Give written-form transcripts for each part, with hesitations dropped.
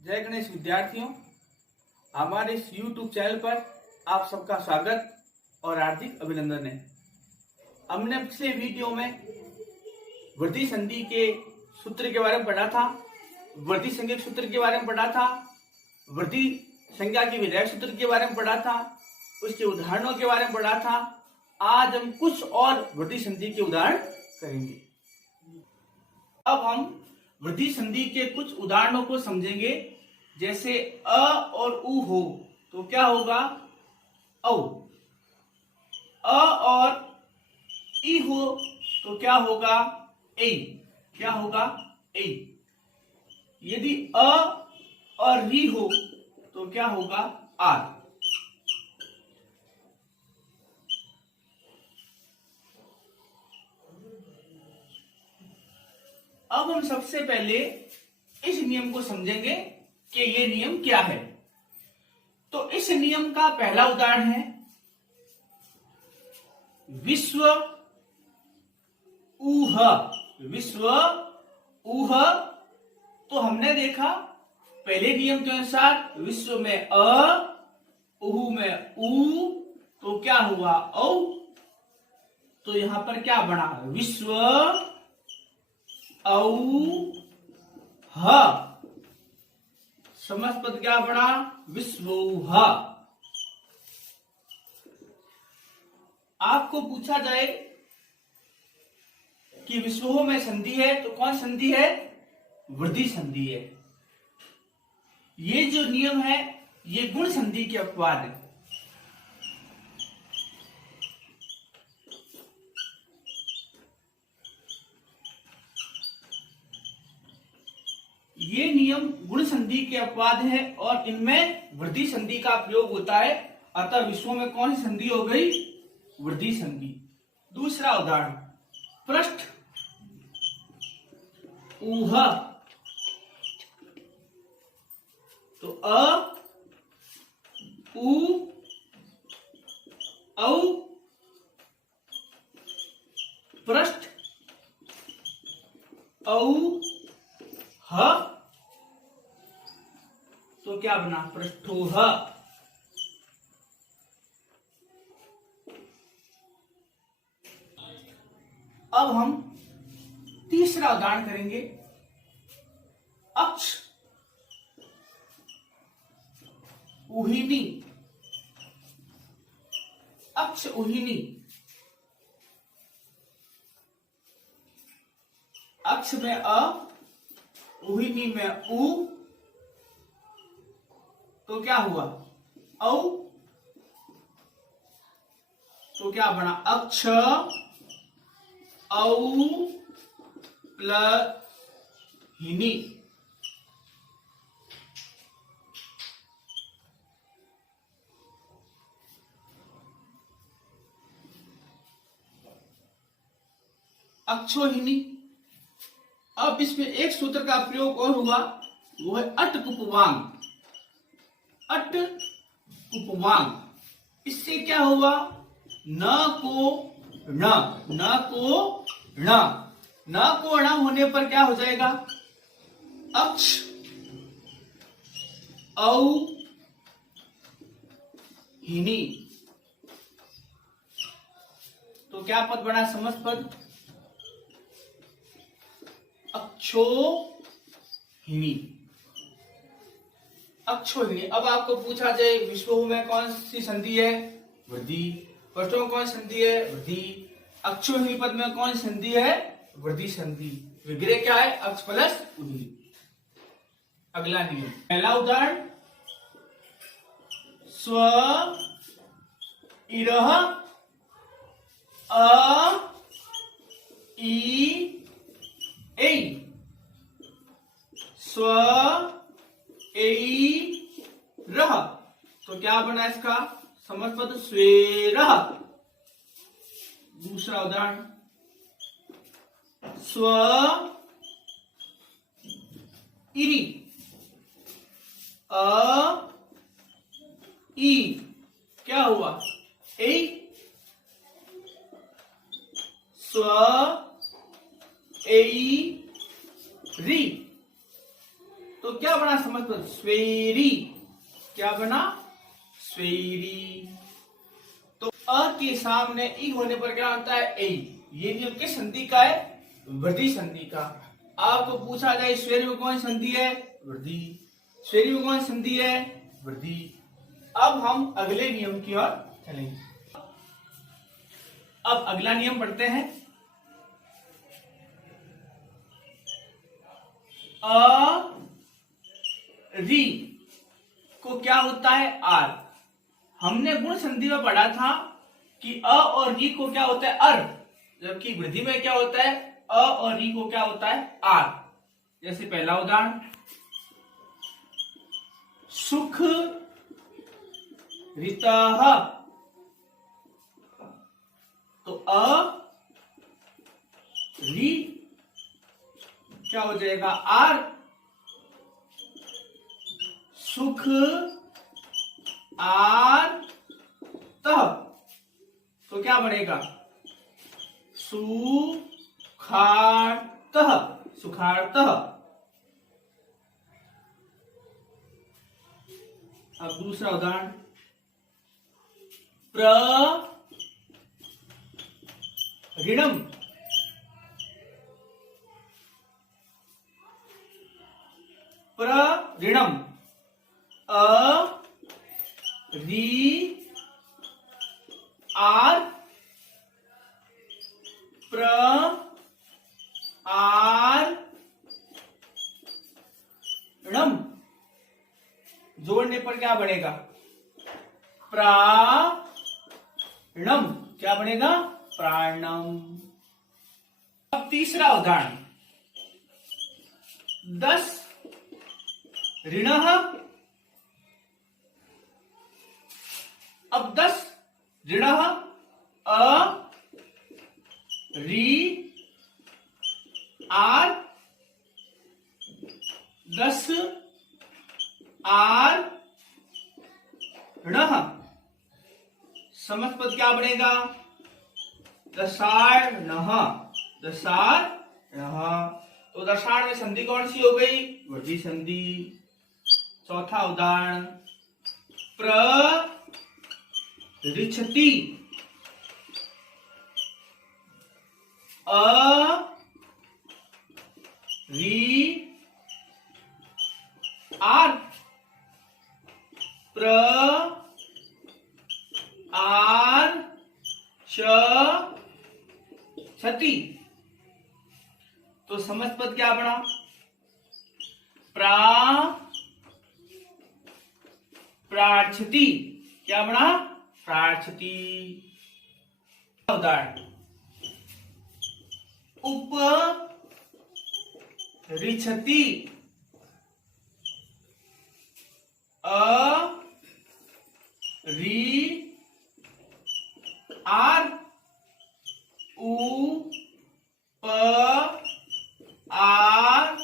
जय गणेश विद्यार्थियों, हमारे इस YouTube चैनल पर आप सबका स्वागत और हार्दिक अभिनंदन है। हमने पिछले वीडियो में वृद्धि संधि के सूत्र के बारे में पढ़ा था, वृद्धि संज्ञा के सूत्र के बारे में पढ़ा था, वृद्धि संज्ञा के विधायक सूत्र के बारे में पढ़ा था, उसके उदाहरणों के बारे में पढ़ा था। आज हम कुछ और वृद्धि संधि के उदाहरण करेंगे। अब हम वृद्धि संधि के कुछ उदाहरणों को समझेंगे। जैसे अ और उ हो तो क्या होगा? औ। अ और ई हो तो क्या होगा? ए। क्या होगा? ए। यदि अ और री हो तो क्या होगा? आर। अब हम सबसे पहले इस नियम को समझेंगे कि ये नियम क्या है। तो इस नियम का पहला उदाहरण है विश्व ऊह। विश्व ऊह तो हमने देखा पहले नियम के अनुसार विश्व में अ, उहु में ऊ तो क्या हुआ? औ। तो यहां पर क्या बना? विश्व औ ह। समास पद क्या बना? विश्वौह। आपको पूछा जाए कि विश्वोह में संधि है तो कौन संधि है? वृद्धि संधि है। ये जो नियम है ये गुण संधि के अपवाद है। ये नियम गुण संधि के अपवाद है और इनमें वृद्धि संधि का प्रयोग होता है। अतः विश्वों में कौन सी संधि हो गई? वृद्धि संधि। दूसरा उदाहरण पृष्ठ ऊह। तो अ, उ, औ, पृष्ठ औ ह तो क्या बना? पृष्ठोह। अब हम तीसरा उदाहरण करेंगे अक्ष उहिनी। अक्ष उहिनी। अक्ष में अ, उहिनी में उ तो क्या हुआ? औ। तो क्या बना? अक्ष औ प्लस हिनी। अक्षोहिनी। अब इसमें एक सूत्र का प्रयोग और हुआ, वो है अट कुपवांग। अट कुपवांग। इससे क्या हुआ? न को ण, न को ण। न को ण होने पर क्या हो जाएगा? अक्ष औ हिनी। तो क्या पद बना? समस्त पद अक्षो हिनी। अक्षोहिणी। अब आपको पूछा जाए विश्वोह में कौन सी संधि है? वृद्धि। पृष्ठों में कौन संधि है? वृद्धि। अक्षोहिणी पद में कौन संधि है? वृद्धि संधि। विग्रह क्या है? अक्ष प्लस उहिनी। अगला नियम, पहला उदाहरण स्व इरह अ ई ए। स्व ए रह तो क्या बना इसका? समस्त पद स्वेरह। दूसरा उदाहरण स्व इरी अ ई क्या हुआ? ए। स्व ए री तो क्या बना? समझ पर स्वेरी, क्या बना? स्वेरी। तो अ के सामने ई होने पर क्या होता है? ए। ये नियम किस संधि का है? वृद्धि संधि का। आपको पूछा जाए स्वेरी में कौन संधि है? वृद्धि। स्वेरी में कौन संधि है? वृद्धि। अब हम अगले नियम की ओर चलेंगे। अब अगला नियम पढ़ते हैं। अ री को क्या होता है? आर। हमने गुण संधि में पढ़ा था कि अ और री को क्या होता है? अर, जबकि वृद्धि में क्या होता है? अ और री को क्या होता है? आर। जैसे पहला उदाहरण, सुख ऋतः, तो अ री क्या हो जाएगा? आर। सुख आर तह, तो क्या बनेगा? सुखार्तः, सुखार्तः। अब दूसरा उदाहरण, ऋणम, ऋणम, अ री आर आर णम, जोड़ने पर क्या बनेगा? प्राणम, क्या बनेगा? प्राणम। अब तीसरा उदाहरण, 10 ऋणः, अब 10 ऋणः, अ री आर, 10 आर णः, समझ पद क्या बनेगा? दशार्णः, दशार्णः। तो दशार्ण में संधि कौन सी हो गई? वृद्धि संधि। चौथा उदाहरण, प्रऋक्षति, अ री आर, प्र आर क्षति, तो समझ पद क्या बना? प्रार्थति, क्या बना? प्रार्थति। उदाहरण, उपरिछति, अ री आर, उ प आर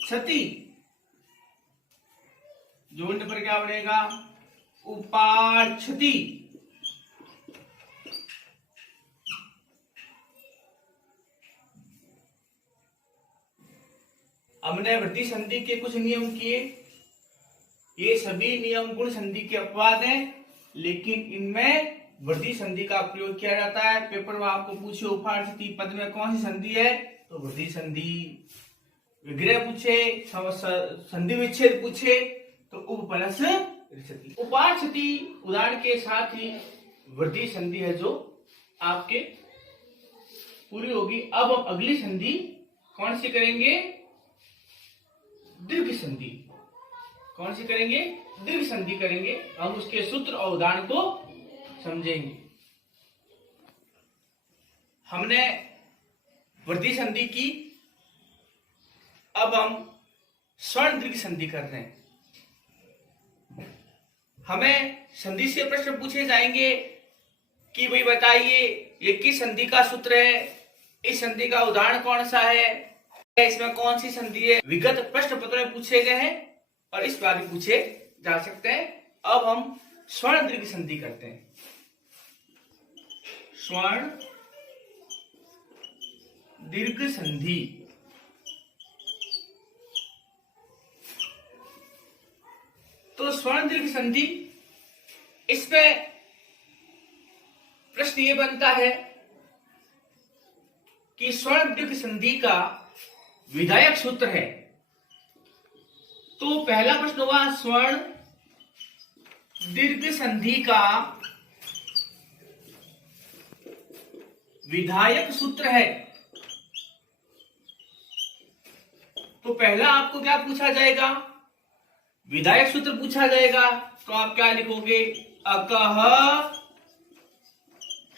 क्षति, जोड़ने पर क्या बनेगा? उपाक्षति। हमने वृद्धि संधि के कुछ नियम किए। ये सभी नियम गुण संधि के अपवाद हैं, लेकिन इनमें वृद्धि संधि का प्रयोग किया जाता है। पेपर में आपको पूछे उपाक्षति पद में कौन सी संधि है, तो वृद्धि संधि। विग्रह पूछे, संधि विच्छेद पूछे, तो उप प्लस रिछति। उपाक्षति उदाहरण के साथ ही वृद्धि संधि है जो आपके पूरी होगी। अब हम अगली संधि कौन सी करेंगे? दीर्घ संधि। कौन सी करेंगे? दीर्घ संधि करेंगे। हम उसके सूत्र और उदाहरण को समझेंगे। हमने वृद्धि संधि की, अब हम स्वर्ण दीर्घ संधि कर रहे हैं। हमें संधि से प्रश्न पूछे जाएंगे कि भाई बताइए ये किस संधि का सूत्र है, इस संधि का उदाहरण कौन सा है, इसमें कौन सी संधि है। विगत प्रश्न पत्र में पूछे गए हैं और इस बार भी पूछे जा सकते हैं। अब हम स्वर्ण दीर्घ संधि करते हैं। स्वर्ण दीर्घ संधि। स्वर्ण दीर्घ संधि, इसमें प्रश्न ये बनता है कि स्वर्ण दीर्घ संधि का विधायक सूत्र है। तो पहला प्रश्न हुआ स्वर्ण दीर्घ संधि का विधायक सूत्र है। तो पहला आपको क्या पूछा जाएगा, विधायक सूत्र पूछा जाएगा। तो आप क्या लिखोगे, अकह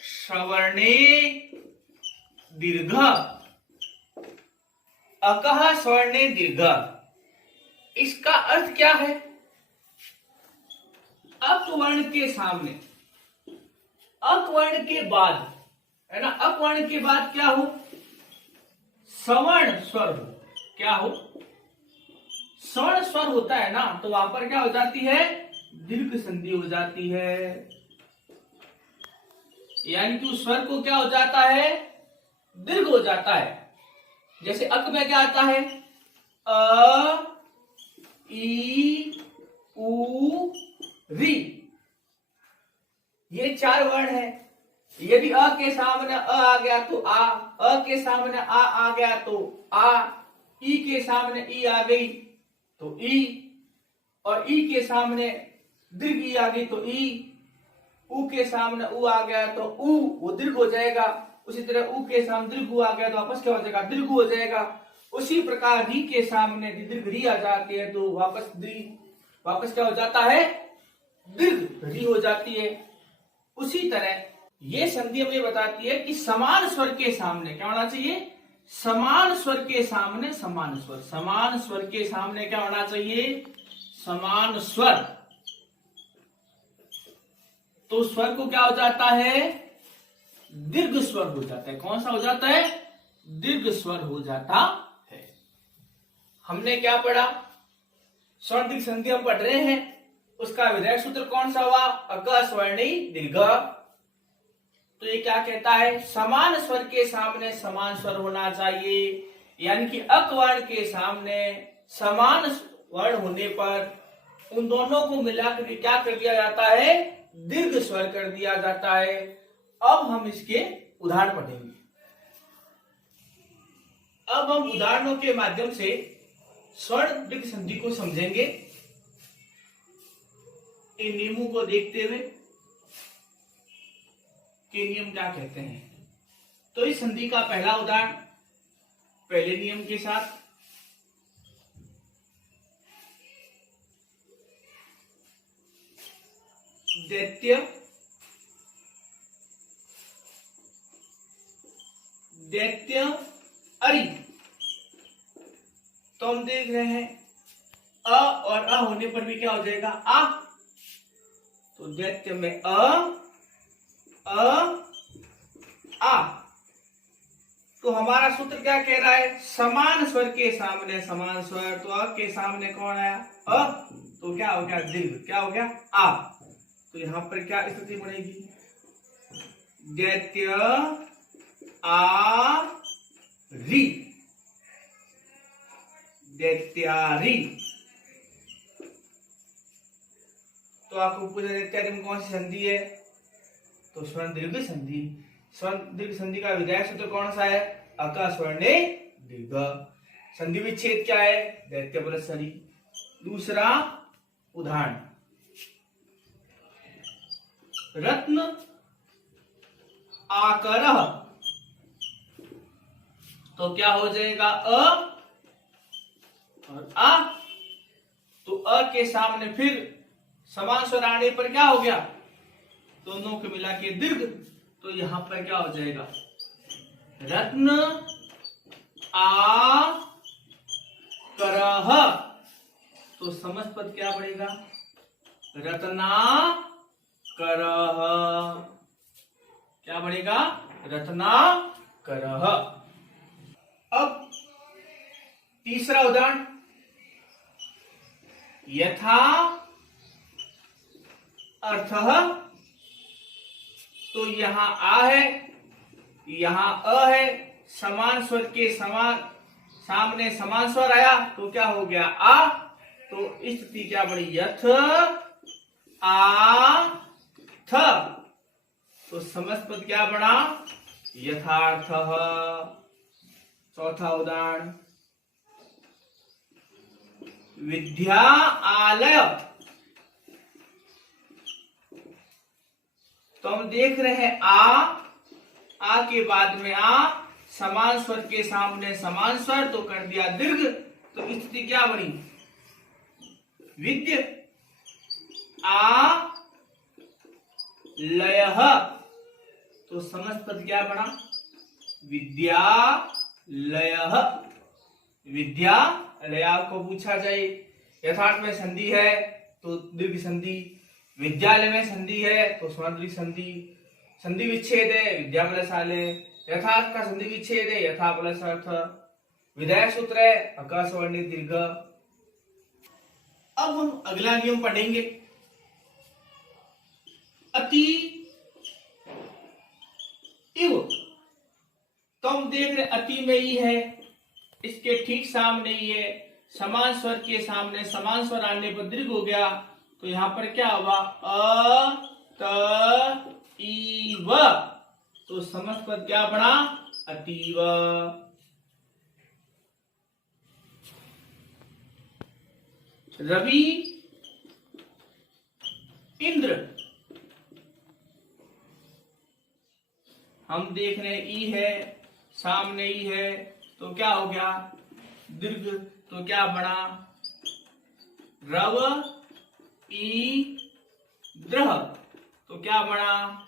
सवर्णे दीर्घ, अकह सवर्णे दीर्घ। इसका अर्थ क्या है, अपवर्ण के सामने, अकवर्ण के बाद, है ना, अपवर्ण के बाद क्या हो, सवर्ण स्वर हो। क्या हो, स्वर्ण स्वर होता है ना, तो वहां पर क्या हो जाती है, दीर्घ संधि हो जाती है। यानी कि उस स्वर को क्या हो जाता है, दीर्घ हो जाता है। जैसे अक में क्या आता है, अ ई उ री, ये 4 वर्ण है। यदि अ के सामने अ आ गया तो आ, अ के सामने आ गया तो आ, ई के सामने ई आ गई तो ई, और ई के सामने दीर्घ ई आ गई तो ई, उ के सामने उ आ गया तो उ, वो दीर्घ हो जाएगा। उसी तरह उ के सामने दीर्घ उ आ गया तो वापस क्या हो जाएगा, दीर्घ हो जाएगा। उसी प्रकार री के सामने दीर्घ री आ जाती है तो वापस क्या हो जाता है, दीर्घ री हो जाती है। उसी तरह ये संधि हमें बताती है कि समान स्वर के सामने क्या होना चाहिए, समान स्वर के सामने समान स्वर, समान स्वर के सामने क्या होना चाहिए, समान स्वर। तो स्वर को क्या हो जाता है, दीर्घ स्वर हो जाता है। कौन सा हो जाता है, दीर्घ स्वर हो जाता है। हमने क्या पढ़ा, स्वर्ण दीर्घ संधि हम पढ़ रहे हैं, उसका विधायक सूत्र कौन सा हुआ, अक स्वर्णी दीर्घ। तो ये क्या कहता है, समान स्वर के सामने समान स्वर होना चाहिए। यानी कि अक वर्ण के सामने समान वर्ण होने पर उन दोनों को मिलाकर क्या कर दिया जाता है, दीर्घ स्वर कर दिया जाता है। अब हम इसके उदाहरण पढ़ेंगे। अब हम उदाहरणों के माध्यम से स्वर्ण दीर्घ संधि को समझेंगे, इन नियमों को देखते हुए के नियम क्या कहते हैं। तो इस संधि का पहला उदाहरण पहले नियम के साथ, दैत्य दैत्य अरि। तो हम देख रहे हैं अ और अ होने पर भी क्या हो जाएगा, आ। तो दैत्य में अ आ। तो हमारा सूत्र क्या कह रहा है, समान स्वर के सामने समान स्वर। तो अ के सामने कौन आया, अ, तो क्या हो गया, दीर्घ। क्या हो गया, आ। तो यहां पर क्या स्थिति बनेगी, दैत्य आ री, दैत्यारी। तो आपको पूछा दैत्यारी में कौन सी संधि है, तो स्वर्ण दीर्घ संधि। स्वर्ण दीर्घ संधि का विधायक सूत्र कौन सा है, अका स्वर्णे दीर्घ। संधि विच्छेद क्या है, दैत्य प्लस सरी। दूसरा उदाहरण, रत्न आकरह। तो क्या हो जाएगा, अ और आ। तो अ के सामने फिर समान स्वर आने पर क्या हो गया, दोनों को मिला के दीर्घ। तो यहां पर क्या हो जाएगा, रत्न आ करह। तो समझ पद क्या बनेगा, रत्ना करह। क्या बनेगा, रत्ना करह। अब तीसरा उदाहरण, यथा अर्थः। तो यहां आ है, यहां अ है, समान स्वर के समान सामने समान स्वर आया तो क्या हो गया, आ। तो स्थिति क्या बनी? यथ आ थ। तो समस्त पद क्या बना? यथार्थ। चौथा उदाहरण, विद्यालय। तो हम देख रहे हैं आ के बाद में समान स्वर के सामने समान स्वर, तो कर दिया दीर्घ। तो स्थिति क्या बनी? विद्य आ लय। तो समस्त पद क्या बना? विद्यालय। विद्यालय आपको पूछा जाए, यथार्थ में संधि है तो दीर्घ संधि, विद्यालय में संधि है तो स्वर्ण संधि, संधि विच्छेद है विद्या प्लस आलय, यथार्थ का संधि विच्छेद है यथा प्लस अर्थ, विधायक सूत्र है अकस्वर्णित दीर्घ। अब हम अगला नियम पढ़ेंगे, अति इव। तो हम देख रहे अति में ई है, इसके ठीक सामने ही है, समान स्वर के सामने समान स्वर आने पर दीर्घ हो गया। तो यहां पर क्या हुआ? अ त ई व। तो समस्त पद क्या बना? अतीव। रवि इंद्र। हम देख रहे हैं ई है, सामने ई है, तो क्या हो गया? दीर्घ। तो क्या बना? रव ई द्रह। तो क्या बना?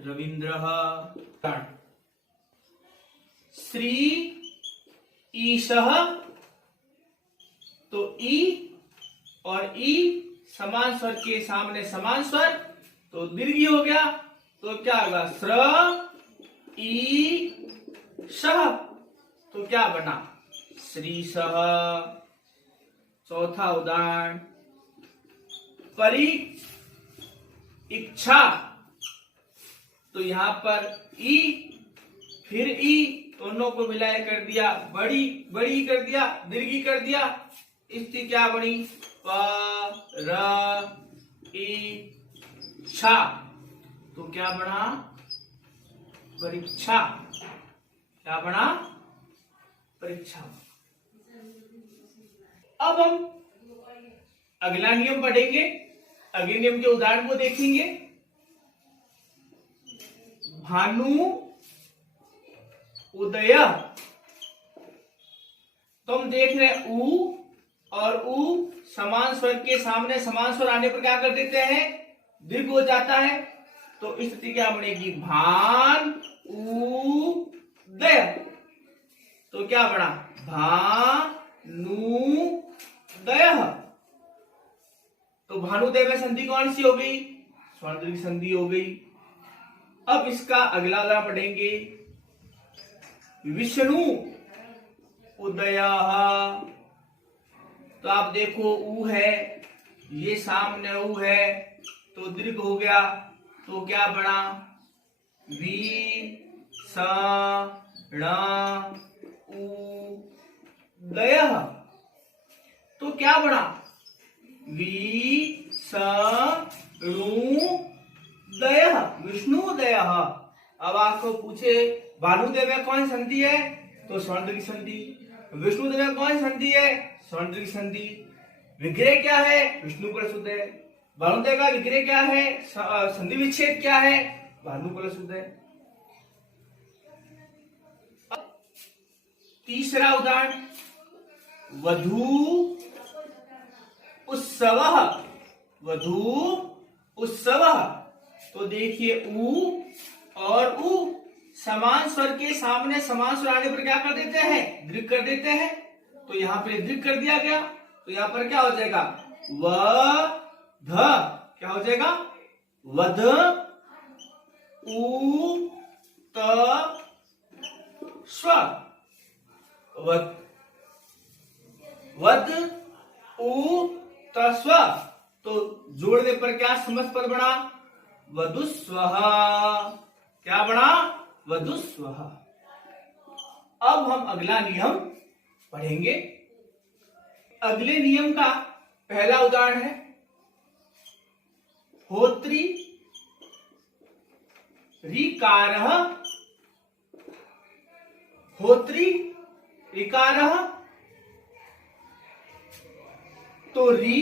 रविंद्र। श्री ईशः। तो ई और ई समान स्वर के सामने समान स्वर, तो दीर्घ हो गया। तो क्या होगा? श्र ई शह। तो क्या बना? श्री सह। चौथा उदाहरण, परी इच्छा। तो यहां पर ई फिर ई दोनों को मिलाए कर दिया, बड़ी बड़ी कर दिया, दीर्घी कर दिया। स्थिति क्या बनी? प र ई छा। तो क्या बना? परीक्षा। क्या बना? परीक्षा। अब हम अगला नियम पढ़ेंगे, अगले नियम के उदाहरण को देखेंगे। भानु उदय। तो हम देख रहे हैं ऊ और ऊ समान स्वर के सामने समान स्वर आने पर क्या कर देते हैं? दीर्घ हो जाता है। तो स्थिति क्या बनेगी? भान उदय। तो क्या बना? भानुदय। तो भानुदय में संधि कौन सी हो गई? स्वर्ण संधि हो गई। अब इसका अगला वाला पढ़ेंगे, विष्णु उदय। तो आप देखो ऊ है, ये सामने ऊ है, तो दीर्घ हो गया। तो क्या बना? वि स ण उ दय। तो क्या बना? वि स णु दय, विष्णुदय। अब आपको पूछे भानुदय में कौन संधि है? तो स्वर्ण संधि। विष्णुदय में कौन संधि है? स्वर्ण संधि। विग्रह क्या है? विष्णु प्लस उदय। भानुदय का विग्रह क्या है? संधि विच्छेद क्या है? भानु प्लस उदय। तीसरा उदाहरण, वधू उत्सव। वधू उत्सव। तो देखिए ऊ और ऊ समान स्वर के सामने समान स्वर आने पर क्या कर देते हैं? दीर्घ कर देते हैं। तो यहां पर दीर्घ कर दिया गया। तो यहां पर क्या हो जाएगा? वध। क्या हो जाएगा? वध उ त स्व। वध उ त स्व। तो जोड़ने पर क्या समस्त पद बना? वधुस्वः। क्या बना? वधुस्वः। अब हम अगला नियम पढ़ेंगे, अगले नियम का पहला उदाहरण है होत्री ऋकारः, होत्री ऋकारः। तो री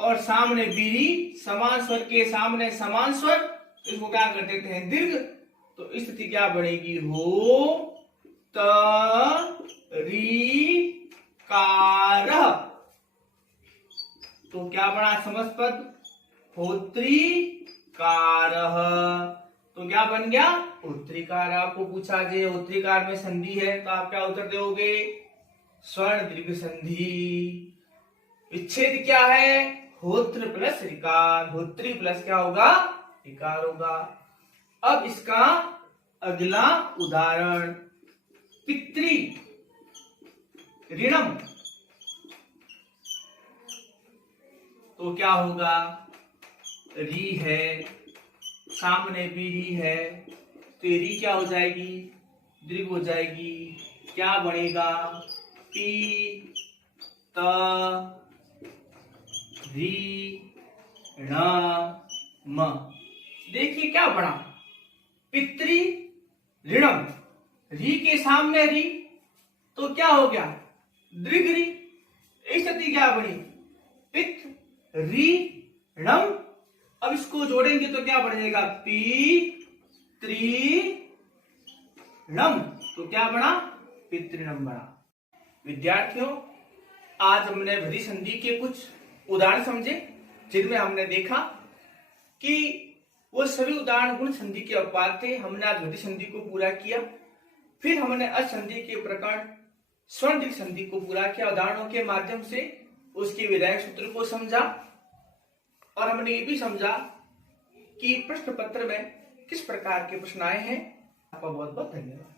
और सामने बीरी, समान स्वर के सामने समान स्वर, इसको क्या कर देते हैं दीर्घ। तो स्थिति क्या बनेगी, हो त री कार। तो क्या बना समस्त पद, होत्री कारः। तो क्या बन गया, होत्रिकार। आपको पूछा जे होत्रिकार में संधि है तो आप क्या उत्तर दोगे, स्वर्ण दीर्घ संधि। विच्छेद क्या है, होत्र प्लस ऋकार, होत्री प्लस क्या होगा, ऋकार होगा। अब इसका अगला उदाहरण पितृ ऋणम। तो क्या होगा, री है, सामने भी री है, तो री क्या हो जाएगी, दीर्घ हो जाएगी। क्या बनेगा, पी त री ण म। देखिए क्या बना, पितृ ऋणम, री के सामने री, तो क्या हो गया, दीर्घ री। स्थिति क्या बनी, पित री णम। अब इसको जोड़ेंगे तो क्या बनेगा, पी त्री णम। तो क्या बना, पितृणम बना। विद्यार्थियों, आज हमने वृद्धि संधि के कुछ उदाहरण समझे, जिनमें हमने देखा कि वो सभी उदाहरण गुण संधि के अपवाद थे। हमने आज वृद्धि संधि को पूरा किया, फिर हमने अच संधि के प्रकरण स्वर्ण दीर्घ संधि को पूरा किया। उदाहरणों के माध्यम से उसके विधायक सूत्र को समझा, और हमने ये भी समझा कि प्रश्न पत्र में किस प्रकार के प्रश्न आए हैं। आपका बहुत बहुत धन्यवाद।